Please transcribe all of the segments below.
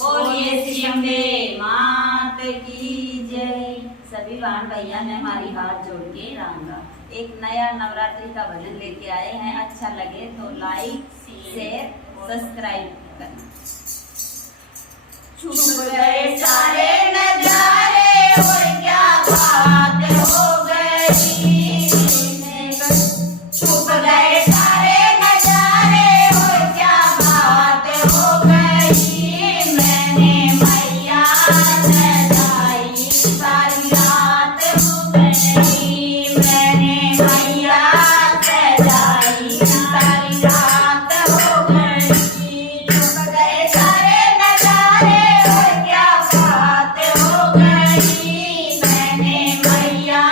बोलिए श्री अम्बे मात की जय। सभी बहन भैया ने हमारी हाथ जोड़ के रांगा एक नया नवरात्रि का भजन लेके आए हैं। अच्छा लगे तो लाइक शेयर सब्सक्राइब करना। छुप गए सारे नजारे और क्या बात हो गई। छुप गए सारे नजारे और क्या बात हो गई। मैंने मैया सजाई सारी रात हो गई। मैंने मैया सजाई सारी रात हो गई। छुप गए सारे नजारे और क्या बात हो गई। मैंने मैया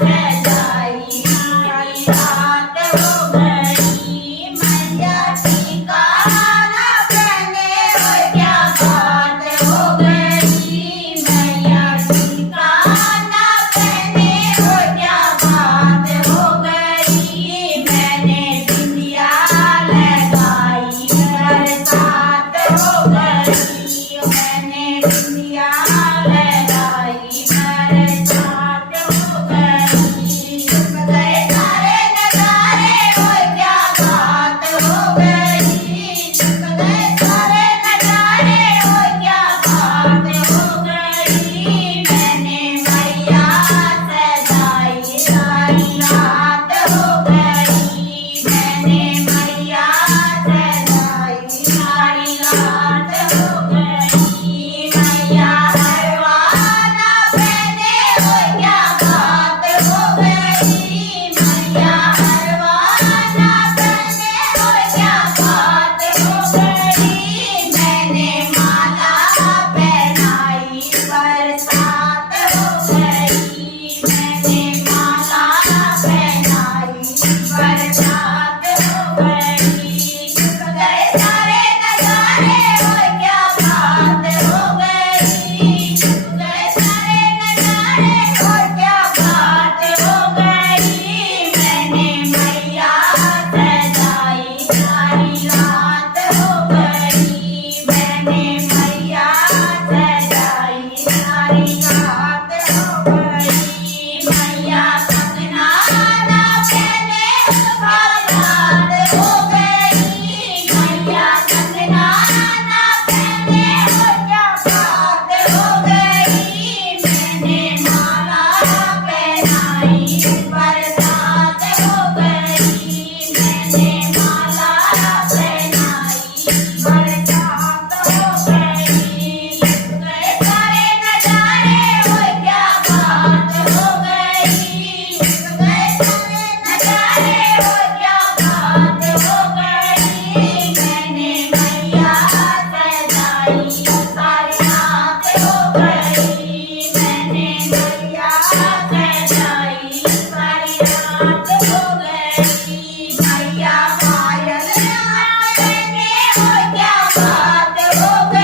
सजाई सारी रात हो गई। मैया टीका ना पहने और क्या बात हो गई। मैया टीका ना पहने और क्या बात हो गई। मैंने बिंदिया लगाई बरसात हो गई। मैंने बिंदिया लगाई बरसात हो गई। छुप गए सारे नजारे और क्या बात हो गई। छुप गए सारे नजारे और क्या बात हो गई। मैंने मैया सजाई सारी रात हो गई। मैंने मैया सजाई सारी रात हो गई। मैया हरवाना पहने और क्या बात हो गई। मैया हरवाना पहने और क्या बात हो गई। मैंने माला पहनाई बरसात हो गई। मैंने माला पहनाई बरसात हो गई। छुप गए सारे नजारे और क्या बात हो गई। छुप गए सारे नजारे और क्या बात हो गई। मैंने मैया सजाई सारी रात हो गई। मैंने मैया सजाई सारी रात हो गई। मैया कंगना ना पहने बारात हो गई। मैया कंगना ना पहने और क्या बात हो गई। मैंने माला पहनाई बरसात हो गई। मैंने माला पहनाई बरसात हो गई। छुप गए सारे नजारे और क्या बात हो गई। छुप गए सारे नजारे और क्या बात हो गई। मैंने मैया सजाई सारी रात हो गई। मैंने मैया सजाई सारी रात हो गई। मैया पायल ना पहने और क्या बात हो गई।